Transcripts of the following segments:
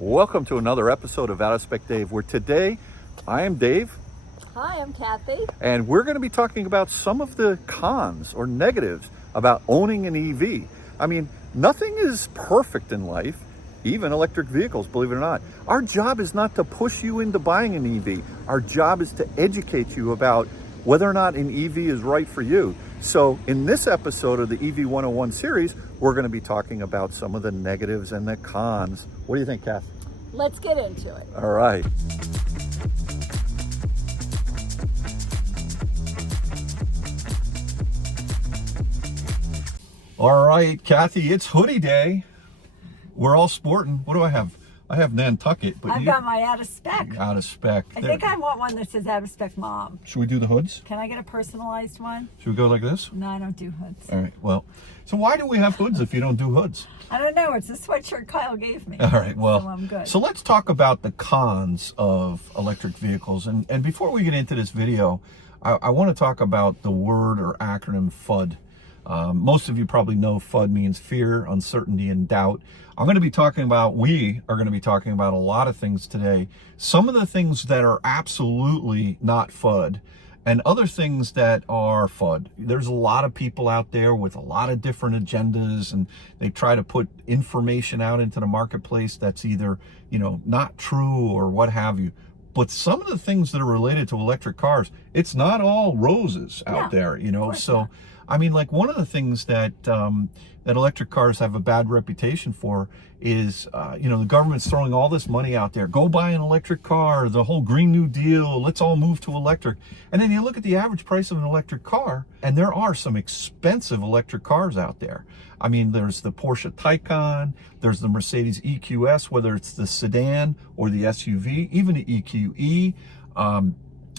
Welcome to another episode of Out of Spec Dave, where today I am Dave. Hi, I'm Kathy. And we're going to be talking about some of the cons or negatives about owning an EV. I mean, nothing is perfect in life, even electric vehicles, believe it or not. Our job is not to push you into buying an EV. Our job is to educate you about whether or not an EV is right for you. So in this episode of the EV-101 series, we're going to be talking about some of the negatives and the cons. What do you think, Kath? Let's get into it. All right. All right, Kathy, it's hoodie day. We're all sporting. What do I have? I have Nantucket, but I've got my out of spec. Out of spec. I think I want one that says out of spec mom. Should we do the hoods? Can I get a personalized one? Should we go like this? No, I don't do hoods. All right, well, so why do we have hoods if you don't do hoods? I don't know. It's a sweatshirt Kyle gave me. All right, well, so I'm good. So let's talk about the cons of electric vehicles. And before we get into this video, I want to talk about the word or acronym FUD. Most of you probably know FUD means fear, uncertainty, and doubt. We are going to be talking about a lot of things today. Some of the things that are absolutely not FUD, and other things that are FUD. There's a lot of people out there with a lot of different agendas, and they try to put information out into the marketplace that's either, not true or what have you. But some of the things that are related to electric cars, it's not all roses out there, So, not. I mean, like one of the things that that electric cars have a bad reputation for is, the government's throwing all this money out there. Go buy an electric car, the whole Green New Deal, let's all move to electric. And then you look at the average price of an electric car, and there are some expensive electric cars out there. I mean, there's the Porsche Taycan, there's the Mercedes EQS, whether it's the sedan or the SUV, even the EQE,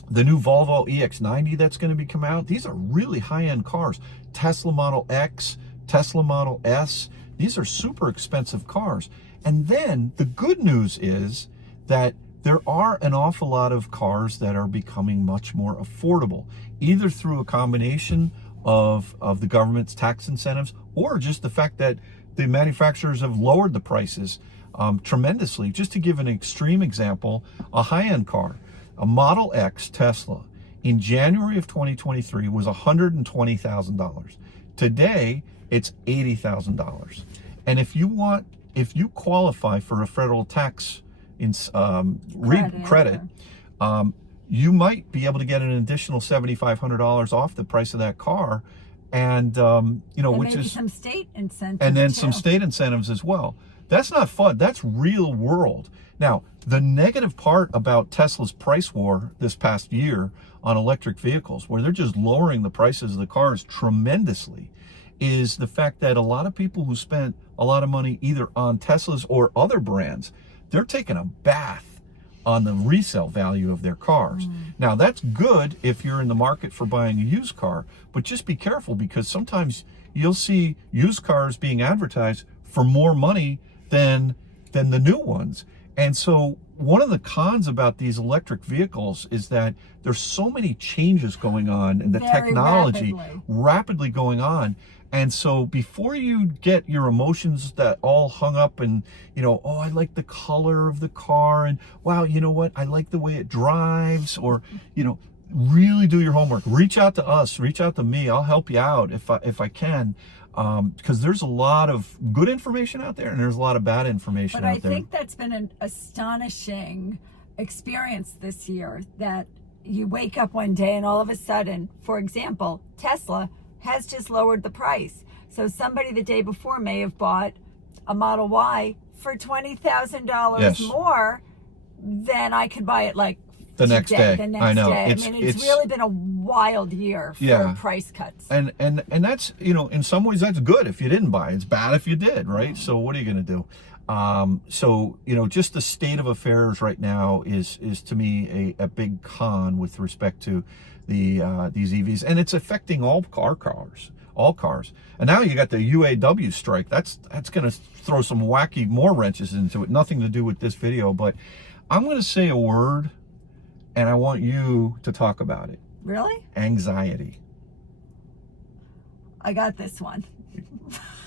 the new Volvo EX90 that's going to be coming out. These are really high-end cars. Tesla Model X, Tesla Model S, these are super expensive cars. And then the good news is that there are an awful lot of cars that are becoming much more affordable, either through a combination of the government's tax incentives or just the fact that the manufacturers have lowered the prices tremendously. Just to give an extreme example, a high-end car, a Model X Tesla in January of 2023 was $120,000. Today, it's $80,000. And if you qualify for a federal tax credit, you might be able to get an additional $7,500 off the price of that car, and which is some state incentives, and then some state incentives as well. That's not fun. That's real world. Now, the negative part about Tesla's price war this past year on electric vehicles, where they're just lowering the prices of the cars tremendously, is the fact that a lot of people who spent a lot of money either on Teslas or other brands, they're taking a bath on the resale value of their cars. Now, that's good if you're in the market for buying a used car, but just be careful, because sometimes you'll see used cars being advertised for more money than the new ones. And so one of the cons about these electric vehicles is that there's so many changes going on, and the technology rapidly going on. And so before you get your emotions that all hung up and, oh, I like the color of the car, and wow, you know what, I like the way it drives, or, really do your homework. Reach out to us, reach out to me. I'll help you out if I can. Because there's a lot of good information out there, and there's a lot of bad information out there. But I think that's been an astonishing experience this year, that you wake up one day and all of a sudden, for example, Tesla has just lowered the price. So somebody the day before may have bought a Model Y for $20,000 more than I could buy it like the next day. I know. It's really been a wild year for price cuts. And that's, in some ways that's good if you didn't buy. It's bad if you did, right? So what are you going to do? So, just the state of affairs right now is to me a big con with respect to these EVs, and it's affecting all cars. And now you got the UAW strike. That's going to throw some wacky more wrenches into it. Nothing to do with this video, but I'm going to say a word, and I want you to talk about it. Really? Anxiety. I got this one.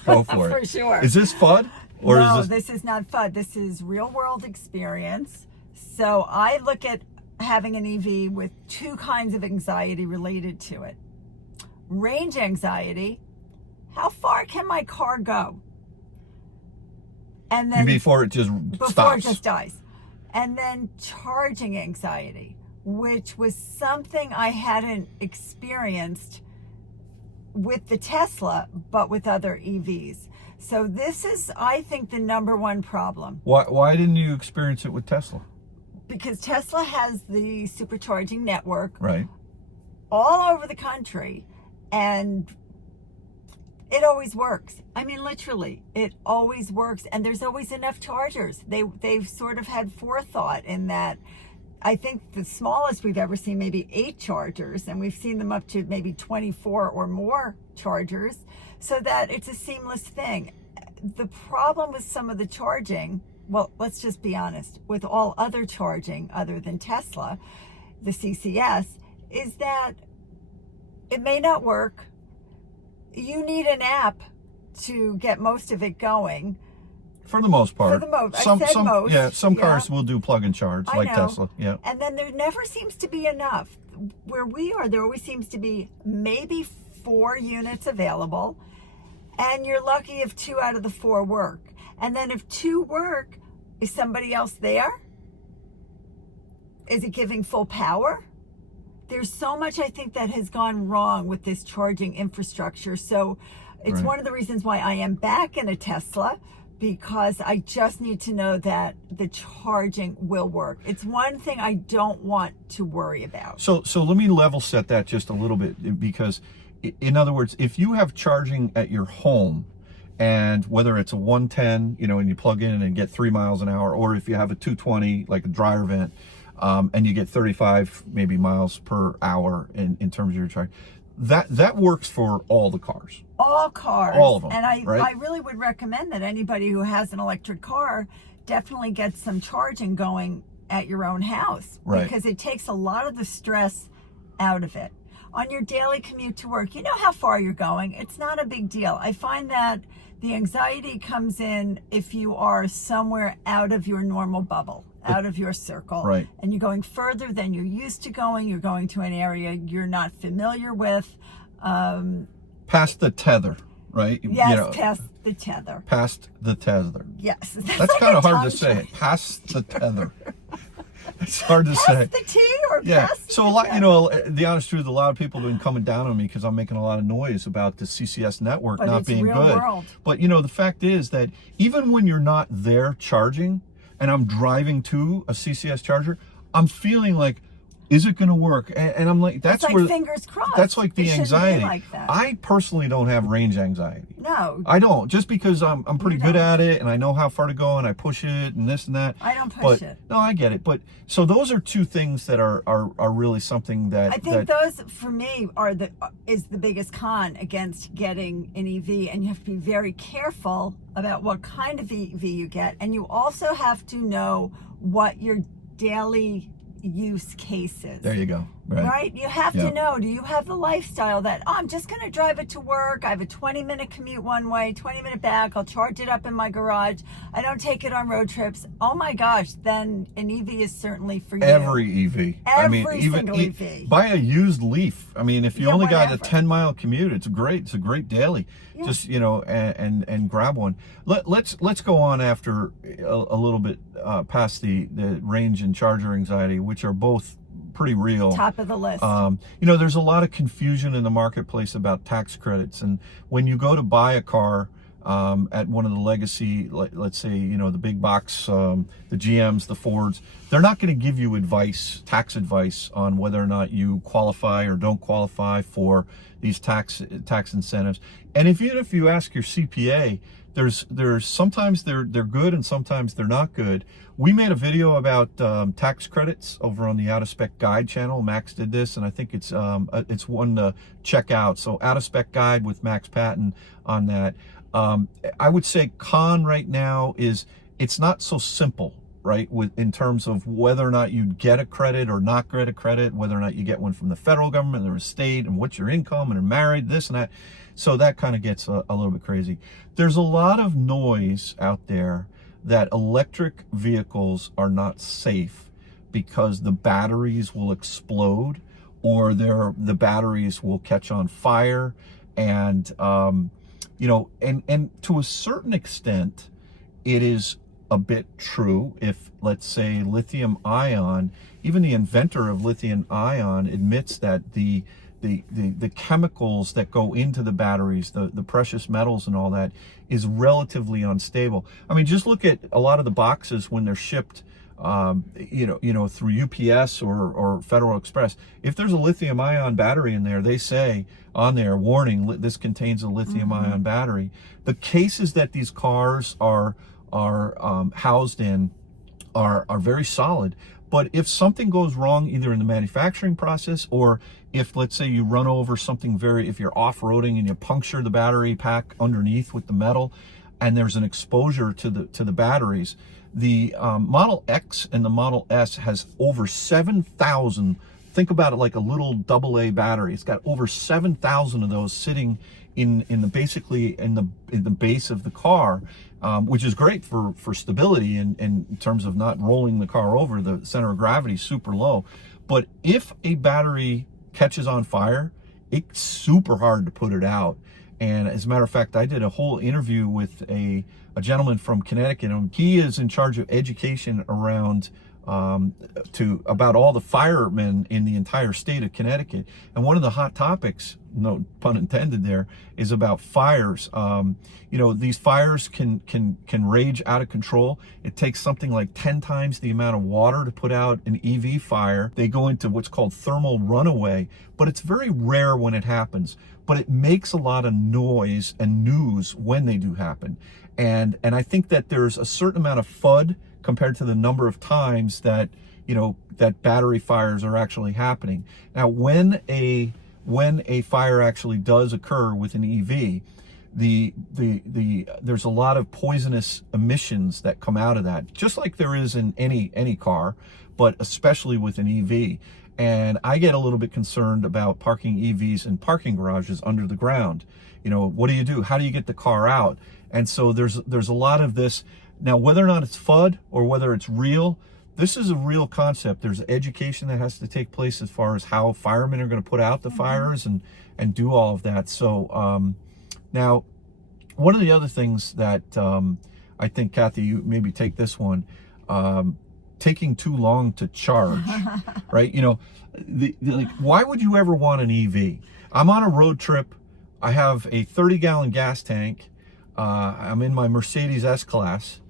Go for it. For sure. Is this FUD? Or no, is this is not FUD. This is real world experience. So I look at having an EV with two kinds of anxiety related to it. Range anxiety, how far can my car go? And then before it just before stops? it just dies. And then charging anxiety, which was something I hadn't experienced with the Tesla, but with other EVs. So this is, I think, the number one problem. Why didn't you experience it with Tesla? Because Tesla has the supercharging network Right. all over the country, and it always works. I mean, literally, it always works, and there's always enough chargers. They've sort of had forethought in that. I think the smallest we've ever seen, maybe 8 chargers, and we've seen them up to maybe 24 or more chargers, so that it's a seamless thing. The problem with some of the charging, well, let's just be honest, with all other charging other than Tesla, the CCS, is that it may not work. You need an app to get most of it going. For the most part. For the most. Some, I said some, most. Yeah, some cars will do plug and charge, I like know. Tesla. Yeah. And then there never seems to be enough. Where we are, there always seems to be maybe 4 units available, and you're lucky if 2 out of the 4 work. And then if 2 work, is somebody else there? Is it giving full power? There's so much, I think, that has gone wrong with this charging infrastructure. So it's Right. one of the reasons why I am back in a Tesla, because I just need to know that the charging will work. It's one thing I don't want to worry about. So let me level set that just a little bit, because in other words, if you have charging at your home, and whether it's a 110, and you plug in and get 3 miles an hour, or if you have a 220, like a dryer vent, and you get 35 maybe miles per hour in terms of your charge, that works for all the cars. All cars. All of them, And I right? really would recommend that anybody who has an electric car definitely get some charging going at your own house. Right. Because it takes a lot of the stress out of it. On your daily commute to work, you know how far you're going. It's not a big deal. I find that the anxiety comes in if you are somewhere out of your normal bubble, out of your circle. Right. And you're going further than you're used to going. You're going to an area you're not familiar with. Past the tether, right? Yes, past the tether. Past the tether. Yes. That's like kind a of hard tongue to say. twister. Past the tether. It's hard to Past say. the T or Yeah. past So the a lot, tether. the honest truth, a lot of people have been coming down on me because I'm making a lot of noise about the CCS network But not it's being real good. world. But the fact is that even when you're not there charging, and I'm driving to a CCS charger, I'm feeling like, is it going to work? And I'm like, that's It's like where fingers crossed. that's like the It shouldn't be anxiety. like that. I personally don't have range anxiety. No, I don't, just because I'm pretty You good don't. at it, and I know how far to go, and I push it and this and that. I don't push But it. no, I get it. But so those are two things that are really something that I think those for me is the biggest con against getting an EV, and you have to be very careful about what kind of EV you get, and you also have to know what your daily use case is. There you go. Right? You have Yeah. to know, do you have the lifestyle that, I'm just going to drive it to work. I have a 20-minute commute one way, 20-minute back. I'll charge it up in my garage. I don't take it on road trips. Oh my gosh, then an EV is certainly for you. Every EV. Every single even EV. buy a used Leaf. I mean, if you Yeah, only got a whatever. 10-mile commute, it's a great daily. Yeah. Just and grab one. Let's go on after a little bit past the range and charger anxiety, which are both pretty real. Top of the list. There's a lot of confusion in the marketplace about tax credits, and when you go to buy a car at one of the legacy, let's say, the big box, the GMs, the Fords, they're not going to give you tax advice on whether or not you qualify or don't qualify for these tax incentives. And even if you ask your CPA, there's sometimes they're good and sometimes they're not good. We made a video about tax credits over on the Out of Spec Guide channel. Max did this, and I think it's one to check out. So Out of Spec Guide with Max Patton on that. I would say con right now is it's not so simple right? In terms of whether or not you get a credit or not get a credit, whether or not you get one from the federal government or a state, and what's your income, and are married, this and that. So that kind of gets a little bit crazy. There's a lot of noise out there that electric vehicles are not safe because the batteries will explode, or the batteries will catch on fire. And, you know, and to a certain extent, it is a bit true. If, let's say, lithium ion, even the inventor of lithium ion admits that the chemicals that go into the batteries, the precious metals and all that, is relatively unstable. I mean, just look at a lot of the boxes when they're shipped, you know, through UPS or Federal Express. If there's a lithium ion battery in there, they say on there, warning, this contains a lithium ion battery. The cases that these cars are housed in are very solid. But if something goes wrong, either in the manufacturing process, or if, let's say, you run over something if you're off-roading and you puncture the battery pack underneath with the metal, and there's an exposure to the batteries, the Model X and the Model S has over 7,000. Think about it like a little AA battery. It's got over 7,000 of those sitting in the base of the car, which is great for stability and in terms of not rolling the car over. The center of gravity is super low. But if a battery catches on fire, it's super hard to put it out. And as a matter of fact, I did a whole interview with a gentleman from Connecticut, and he is in charge of education around about all the firemen in the entire state of Connecticut. And one of the hot topics, no pun intended there, is about fires. You know, these fires can rage out of control. It takes something like 10 times the amount of water to put out an EV fire. They go into what's called thermal runaway, but it's very rare when it happens. But it makes a lot of noise and news when they do happen. And I think that there's a certain amount of FUD compared to the number of times that, you know, that battery fires are actually happening. Now, when a fire actually does occur with an EV, there's a lot of poisonous emissions that come out of that, just like there is in any car, but especially with an EV. And I get a little bit concerned about parking EVs in parking garages under the ground. You know, what do? How do you get the car out? And so there's a lot of this. Now, whether or not it's FUD or whether it's real, this is a real concept. There's education that has to take place as far as how firemen are going to put out the fires and do all of that. So now, one of the other things that I think, Kathy, you maybe take this one, taking too long to charge, right? You know, like, why would you ever want an EV? I'm on a road trip. I have a 30-gallon gas tank. I'm in my Mercedes S-Class,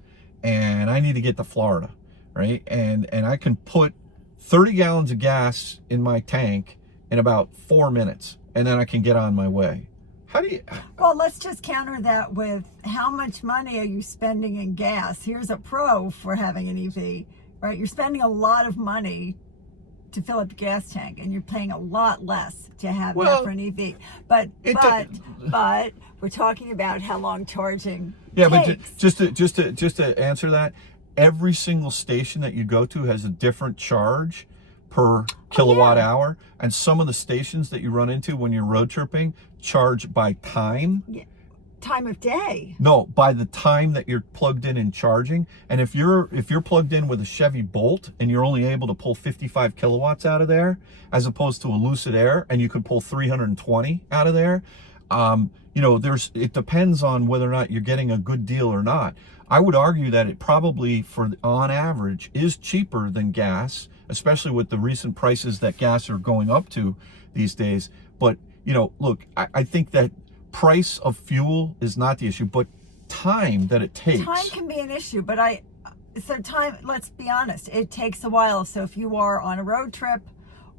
and I need to get to Florida, right? And I can put 30 gallons of gas in my tank in about 4 minutes, and then I can get on my way. How do you... Well, let's just counter that with how much money are you spending in gas? Here's a pro for having an EV, right? You're spending a lot of money to fill up the gas tank, and you're paying a lot less to have that for an EV. But we're talking about how long charging takes. But just to answer that, every single station that you go to has a different charge per kilowatt hour, and some of the stations that you run into when you're road tripping charge by time. Yeah. Time of day. No, by the time that you're plugged in and charging. And if you're plugged in with a Chevy Bolt and you're only able to pull 55 kilowatts out of there, as opposed to a Lucid Air, and you could pull 320 out of there, you know, it depends on whether or not you're getting a good deal or not. I would argue that it probably, on average, is cheaper than gas, especially with the recent prices that gas are going up to these days. But, you know, look, I think that price of fuel is not the issue, but time that it takes. Time can be an issue, but time, let's be honest, it takes a while. So if you are on a road trip,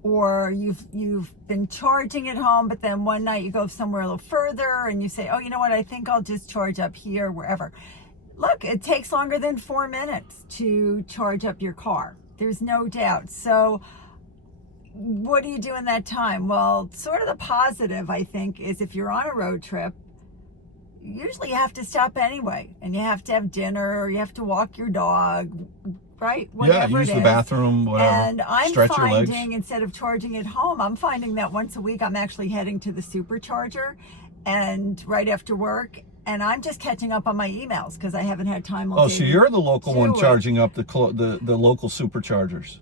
or you've been charging at home, but then one night you go somewhere a little further and you say, oh, you know what, I think I'll just charge up here, wherever. Look, it takes longer than 4 minutes to charge up your car. There's no doubt. So what do you do in that time? Well, sort of the positive, I think, is if you're on a road trip, usually you have to stop anyway, and you have to have dinner, or you have to walk your dog, right? Whatever use it the is. bathroom, whatever. And I'm Stretch your legs. finding, instead of charging at home, I'm finding that once a week I'm actually heading to the supercharger and right after work, and I'm just catching up on my emails because I haven't had time all day. Oh, so you're the local one do it. charging up the local superchargers.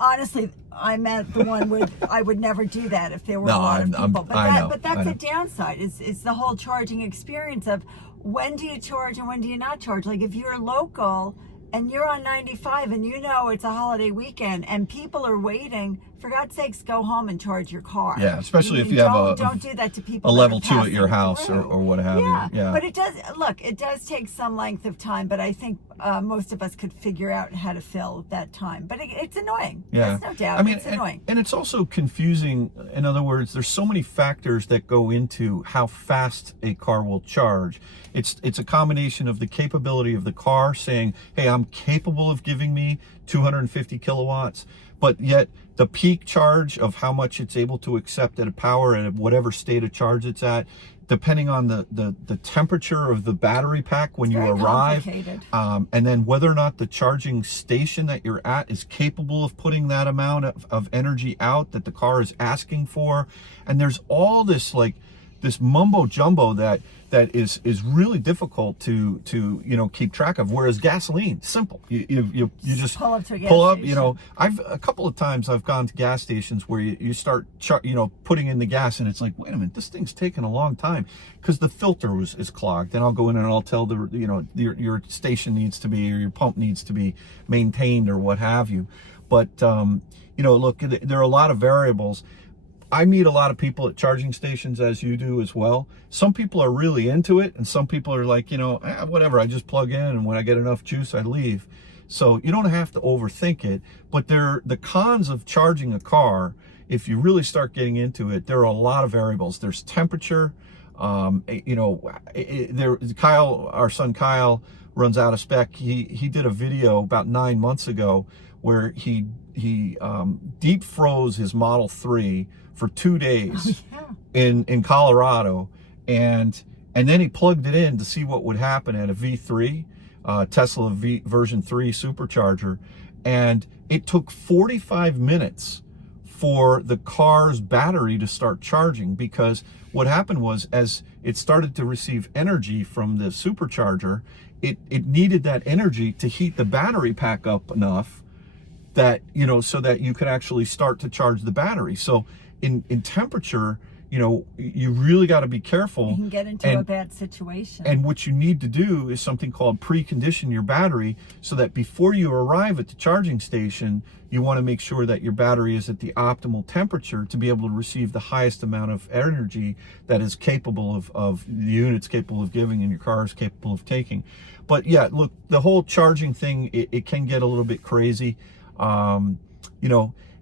Honestly, I'm at the one with, I would never do that if there were a No, lot of I'm- people. I know, But I that's know. the downside. It's the whole charging experience of when do you charge and when do you not charge? Like if you're local and you're on 95 and you know it's a holiday weekend and people are waiting, for God's sakes, go home and charge your car. Yeah, especially if you have don't do that to people a that are level 2 at your passing house through. or what have Yeah, you. Yeah. but it does take some length of time, but I think most of us could figure out how to fill that time. But it's annoying. Yeah. There's no doubt. I mean, it's annoying. and it's also confusing. In other words, there's so many factors that go into how fast a car will charge. It's a combination of the capability of the car saying, hey, I'm capable of giving me 250 kilowatts, but yet the peak charge of how much it's able to accept at a power at whatever state of charge it's at, depending on the temperature of the battery pack when you very arrive, complicated. and then whether or not the charging station that you're at is capable of putting that amount of energy out that the car is asking for. And there's all this this mumbo jumbo that is really difficult to keep track of. Whereas gasoline, simple. You just pull up to a gas pull up. station. I've a couple of times I've gone to gas stations where you start putting in the gas and it's like, wait a minute, this thing's taking a long time because the filter is clogged. And I'll go in and I'll tell your station needs to be, or your pump needs to be maintained or what have you. But look, there are a lot of variables. I meet a lot of people at charging stations, as you do as well. Some people are really into it, and some people are like, whatever, I just plug in, and when I get enough juice, I leave. So you don't have to overthink it, but the cons of charging a car, if you really start getting into it, there are a lot of variables. There's temperature. Kyle, our son Kyle, runs out of spec. He did a video about 9 months ago where he deep froze his Model 3 for 2 days in Colorado, and then he plugged it in to see what would happen at a V3 Tesla version 3 supercharger, and it took 45 minutes for the car's battery to start charging, because what happened was, as it started to receive energy from the supercharger, it needed that energy to heat the battery pack up enough that so that you could actually start to charge the battery. So in temperature, you really got to be careful. You can get into a bad situation. And what you need to do is something called precondition your battery, so that before you arrive at the charging station, you want to make sure that your battery is at the optimal temperature to be able to receive the highest amount of energy that is capable of the unit's capable of giving and your car is capable of taking. But yeah, look, the whole charging thing, it can get a little bit crazy.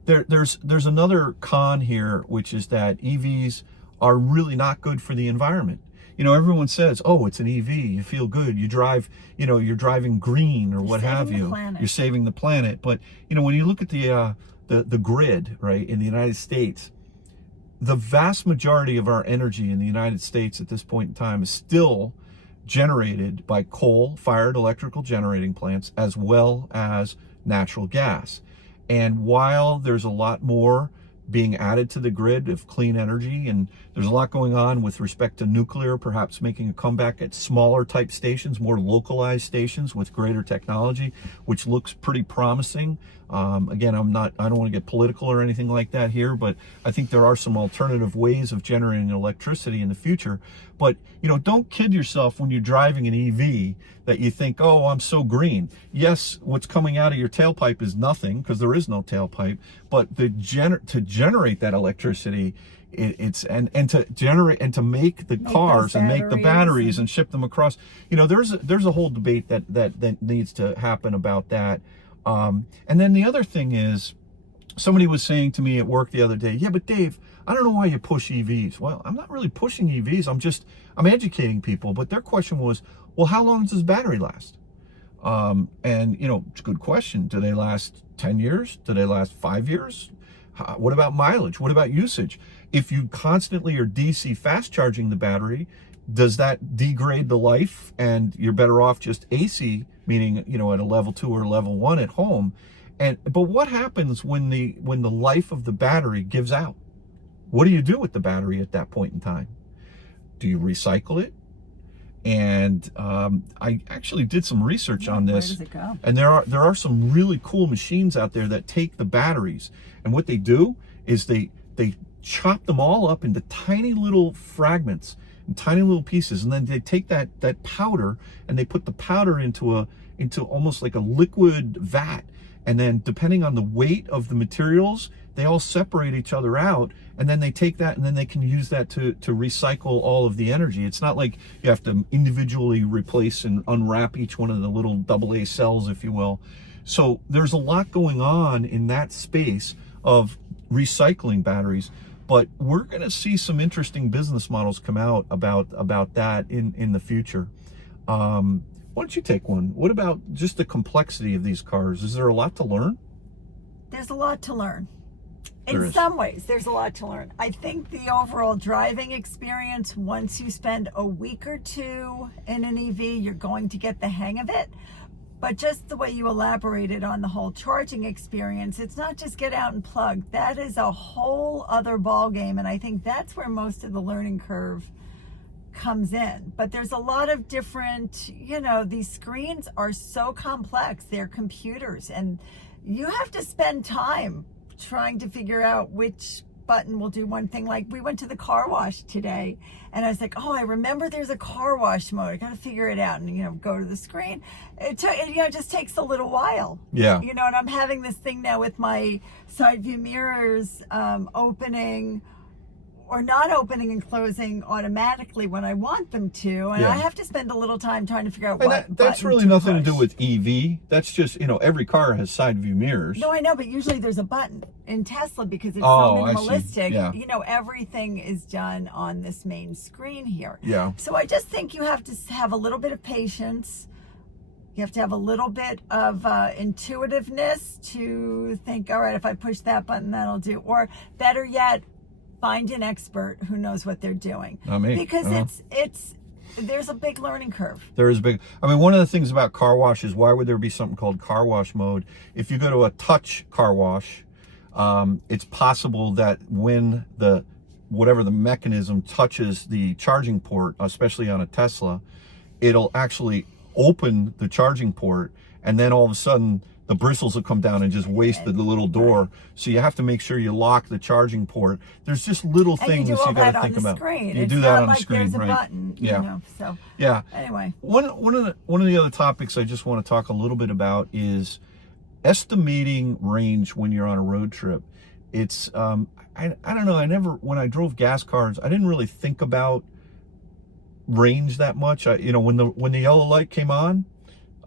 There's another con here, which is that EVs are really not good for the environment. Everyone says, oh, it's an EV, you feel good, you drive, you're driving green or what have you. You're saving the planet. But when you look at the grid, right, in the United States, the vast majority of our energy in the United States at this point in time is still generated by coal-fired electrical generating plants as well as natural gas. And while there's a lot more being added to the grid of clean energy, and there's a lot going on with respect to nuclear perhaps making a comeback at smaller type stations, more localized stations with greater technology, which looks pretty promising. Again, I don't want to get political or anything like that here, but I think there are some alternative ways of generating electricity in the future. But don't kid yourself when you're driving an EV that you think, oh, I'm so green. Yes, what's coming out of your tailpipe is nothing, because there is no tailpipe, but to generate that electricity, to generate and to make the cars and make the batteries and ship them across, there's a whole debate that needs to happen about that. And then the other thing is, somebody was saying to me at work the other day, yeah, but Dave, I don't know why you push EVs. Well, I'm not really pushing EVs. I'm educating people. But their question was, well, how long does this battery last? And it's a good question. Do they last 10 years? Do they last 5 years? What about mileage? What about usage? If you constantly are DC fast charging the battery, does that degrade the life and you're better off just AC, meaning, you know, at a level 2 or level 1 at home? But what happens when the life of the battery gives out? What do you do with the battery at that point in time? Do you recycle it? And I actually did some research on this. Where does it go? And there are some really cool machines out there that take the batteries, and what they do is they chop them all up into tiny little fragments and tiny little pieces, and then they take that powder and they put the powder into almost like a liquid vat, and then depending on the weight of the materials, they all separate each other out, and then they take that and then they can use that to recycle all of the energy. It's not like you have to individually replace and unwrap each one of the little AA cells, if you will. So there's a lot going on in that space of recycling batteries, but we're going to see some interesting business models come out about that in the future. Why don't you take one? What about just the complexity of these cars? Is there a lot to learn? There's a lot to learn. There In is. some ways, there's a lot to learn. I think the overall driving experience, once you spend a week or two in an EV, you're going to get the hang of it. But just the way you elaborated on the whole charging experience, it's not just get out and plug. That is a whole other ball game, and I think that's where most of the learning curve comes in. But there's a lot of different, you know, these screens are so complex. They're computers, and you have to spend time trying to figure out which button will do one thing. Like, we went to the car wash today, and I was like, oh, I remember there's a car wash mode. I got to figure it out, and, you know, go to the screen. It just takes a little while. Yeah. You know, and I'm having this thing now with my side view mirrors opening or not opening and closing automatically when I want them to, and Yeah. I have to spend a little time trying to figure out And what that's button really to nothing to do push. with EV. That's just, you know, every car has side view mirrors. No, I know, but usually there's a button in Tesla because it's Oh, so I see. minimalistic. Yeah. You know, everything is done on this main screen here. Yeah. So I just think you have to have a little bit of patience. You have to have a little bit of intuitiveness to think, all right, if I push that button, that'll do. Or better yet, find an expert who knows what they're doing. Not me. Because Uh-huh. there's a big learning curve. There is big. I mean, one of the things about car wash is, why would there be something called car wash mode? If you go to a touch car wash, it's possible that when whatever the mechanism touches the charging port, especially on a Tesla, it'll actually open the charging port, and then all of a sudden the bristles will come down and just waste the little door. So you have to make sure you lock the charging port. There's just little And things you do all you got that to think on the about. screen. You It's do that not on the like screen, there's a right? button, Yeah. you know, so Yeah. anyway. One of the other topics I just want to talk a little bit about is estimating range when you're on a road trip. It's I don't know, when I drove gas cars, I didn't really think about range that much. When the yellow light came on,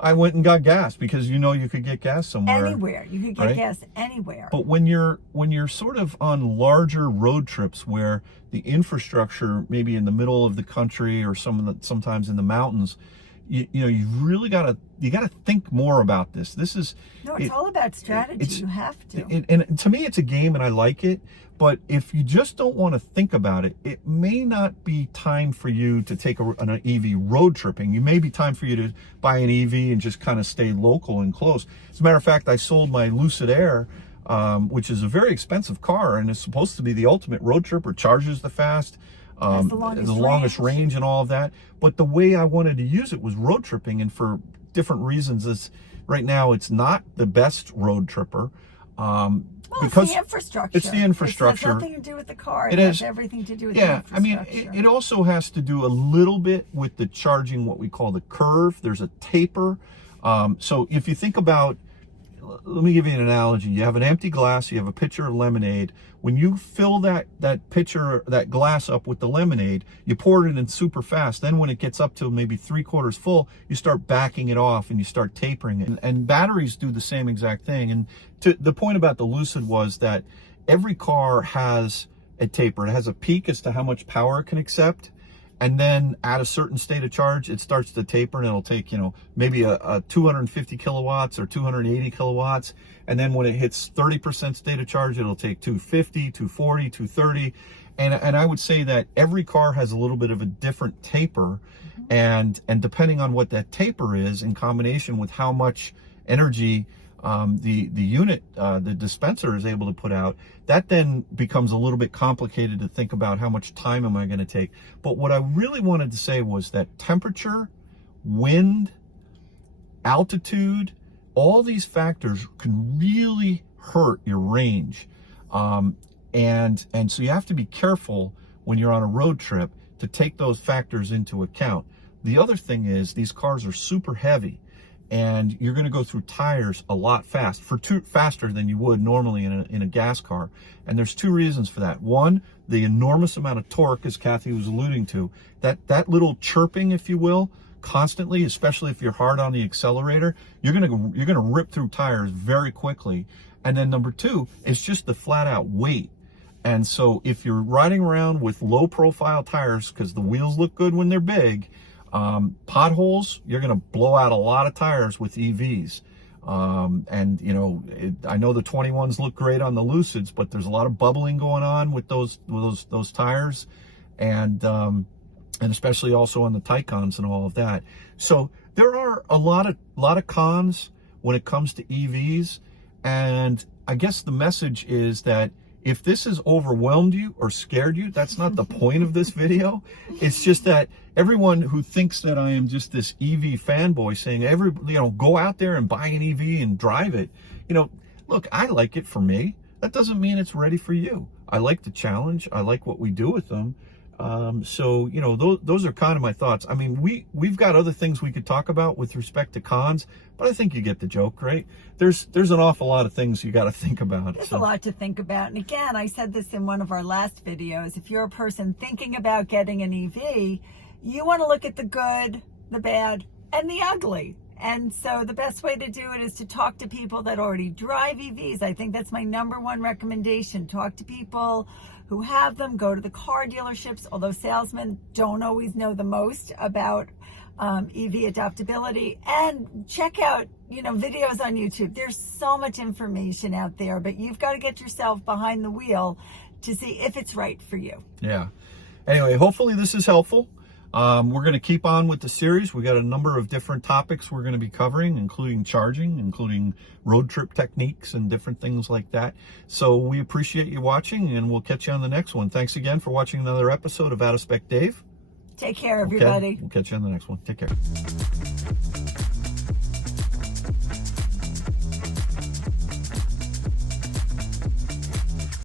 I went and got gas, because you could get gas somewhere. Anywhere. You could get right? gas anywhere. But when you're sort of on larger road trips where the infrastructure maybe in the middle of the country or sometimes in the mountains, you really gotta think more about this. It's all about strategy. You have to. And to me, it's a game, and I like it. But if you just don't want to think about it, it may not be time for you to take an EV road tripping. It may be time for you to buy an EV and just kind of stay local and close. As a matter of fact, I sold my Lucid Air, which is a very expensive car, and is supposed to be the ultimate road tripper. Charges the fast, Has the longest range and all of that. But the way I wanted to use it was road tripping, and for different reasons. Right now, it's not the best road tripper. Because it's the infrastructure. It's the infrastructure. It has nothing to do with the car. It has has everything to do with the Yeah, I mean, infrastructure. it also has to do a little bit with the charging, what we call the curve. There's a taper. So if you think about, let me give you an analogy. You have an empty glass, you have a pitcher of lemonade. When you fill that glass up with the lemonade, you pour it in super fast. Then when it gets up to maybe 3/4 full, you start backing it off and you start tapering it. And batteries do the same exact thing. And the point about the Lucid was that every car has a taper. It has a peak as to how much power it can accept. and then at a certain state of charge, it starts to taper, and it'll take, maybe a 250 kilowatts or 280 kilowatts. And then when it hits 30% state of charge, it'll take 250, 240, 230. And I would say that every car has a little bit of a different taper. And depending on what that taper is, in combination with how much energy the unit, the dispenser is able to put out, that then becomes a little bit complicated to think about how much time am I going to take. But what I really wanted to say was that temperature, wind, altitude, all these factors can really hurt your range. And so you have to be careful when you're on a road trip to take those factors into account. The other thing is these cars are super heavy, and you're going to go through tires a lot faster than you would normally in a gas car. And there's two reasons for that. One, the enormous amount of torque, as Kathy was alluding to, that little chirping, if you will, constantly, especially if you're hard on the accelerator, you're going to rip through tires very quickly. And then number two, it's just the flat out weight. And so if you're riding around with low profile tires, because the wheels look good when they're big, potholes, you're going to blow out a lot of tires with EVs. And I know the 21s look great on the Lucids, but there's a lot of bubbling going on with those tires, and especially also on the Taycans and all of that. So there are a lot of cons when it comes to EVs. And I guess the message is that if this has overwhelmed you or scared you, that's not the point of this video. It's just that everyone who thinks that I am just this EV fanboy saying, go out there and buy an EV and drive it. Look, I like it for me. That doesn't mean it's ready for you. I like the challenge. I like what we do with them. So those are kind of my thoughts. I mean, we've got other things we could talk about with respect to cons, but I think you get the joke, right? There's an awful lot of things you got to think about. There's a lot to think about. And again, I said this in one of our last videos. If you're a person thinking about getting an EV, you want to look at the good, the bad, and the ugly. And so the best way to do it is to talk to people that already drive EVs. I think that's my number one recommendation. Talk to people who have them. Go to the car dealerships, although salesmen don't always know the most about EV adaptability. And check out, videos on YouTube. There's so much information out there, but you've got to get yourself behind the wheel to see if it's right for you. Yeah. Anyway, hopefully this is helpful. We're going to keep on with the series. We got a number of different topics we're going to be covering, including charging, including road trip techniques and different things like that. So we appreciate you watching, and we'll catch you on the next one. Thanks again for watching another episode of Out of Spec Dave. Take care, everybody. Okay. We'll catch you on the next one. Take care.